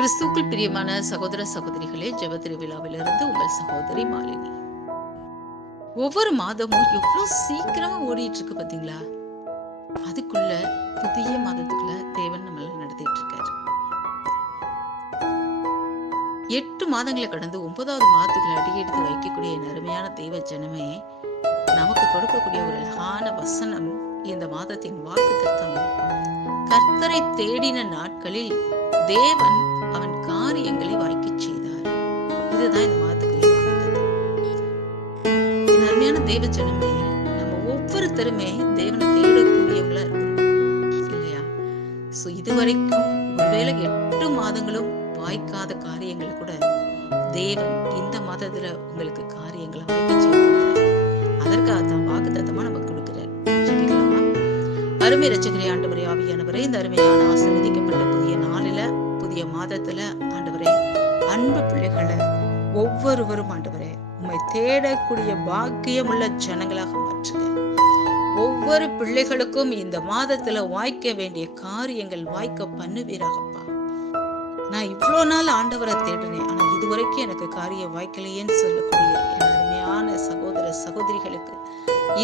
கிறிஸ்துவுக்குள் பிரியமான சகோதர சகோதரிகளே, ஜெப திருவிழாவிலிருந்து உங்கள் சகோதரி மாலினி. ஒவ்வொரு மாதமும் எவ்வளவு சீக்கிரமா ஓடிட்டு இருக்கு பாத்தீங்களா? அதுக்குள்ள புதிய மாதத்துக்குள்ள தேவன் நம்மள நடத்திட்டு இருக்காரு. 8 மாதங்களை கடந்து 9வது மாதத்துக்குள்ள அடியெடுத்து வைக்கக்கூடிய அருமையான தெய்வ ஜனமே, நமக்கு கொடுக்கக்கூடிய ஒரு அழகான வசனம் இந்த மாதத்தின் வாக்குத்தத்தம். கர்த்தரை தேடின நாட்களில் தேவன் அவன் காரியங்களை வாய்க்கச் செய்தார். இதுதான் இந்த மாதத்துக்குரிய வாக்குத்தத்தம். இந்த அருமையான தெய்வ ஜனமே, நம்ம ஒவ்வொருத்தருமே தேவனை தேடக்கூடியவங்களா இருக்கணும் இல்லையா? இதுவரைக்கும் ஒருவேளை 8 மாதங்களும் வாய்க்காத காரியங்களை கூட தேவன் இந்த மாதத்துல உங்களுக்கு காரியங்களை வாய்க்க செய்கிறார். அதற்காக தான் வாக்குத்தத்தமா நமக்கு கொடுக்கிறார். ஜெபிக்கலாமா? அருமை இரட்சகரே, ஆண்டவரே, ஆவியானவரே, இந்த அருமையான ஆசீர்வதிக்கப்பட்ட புதிய நாளில, புதிய மாதத்துல ஆண்டவரே, அன்பு பிள்ளைகளை ஒவ்வொருவரும் ஆண்டவரே உம்மை தேடக்கூடிய பாக்கியமுள்ள ஜனங்களாக மாற்றுங்க. ஒவ்வொரு பிள்ளைகளுக்கும் இந்த மாதத்துல வாய்க்க வேண்டிய காரியங்கள் வாய்க்க பண்ணுவீராகப்பா. நான் இவ்வளோ நாள் ஆண்டவரை தேடுனேன், ஆனா இதுவரைக்கும் எனக்கு காரியம் வாய்க்கலையேன்னு சொல்லக்கூடிய என் அருமையான சகோதர சகோதரிகளுக்கு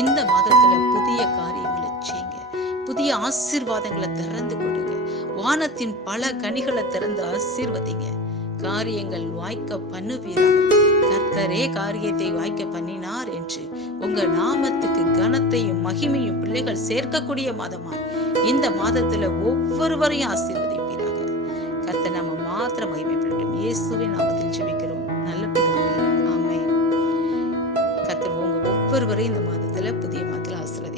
இந்த மாதத்துல புதிய காரியங்களை செய்யுங்க. புதிய ஆசீர்வாதங்களை திறந்து கொடுங்க. வானத்தின் பல கனிகளை திறந்து ஆசீர்வதிங்க. காரியங்கள் வாய்க்க பண்ணுவீராக. கர்த்தரே காரியத்தை வாய்க்க பண்ணினார் என்று உங்க நாமத்துக்கு கனத்தையும் மகிமையும் பிள்ளைகள் சேர்க்கக்கூடிய மாதமா இந்த மாதத்துல ஒவ்வொருவரையும் ஆசீர்வதிப்பீராக. கர்த்தர் நாம மாத்திரம் மகிமைப்படட்டும். இயேசுவின் நாமத்தில் ஜெபிக்கிறோம் நல்ல பிதாவே, ஆமென். கர்த்தர் உங்க ஒவ்வொருவரையும் இந்த மாதத்துல புதிய மாதத்துல ஆசீர்வதி.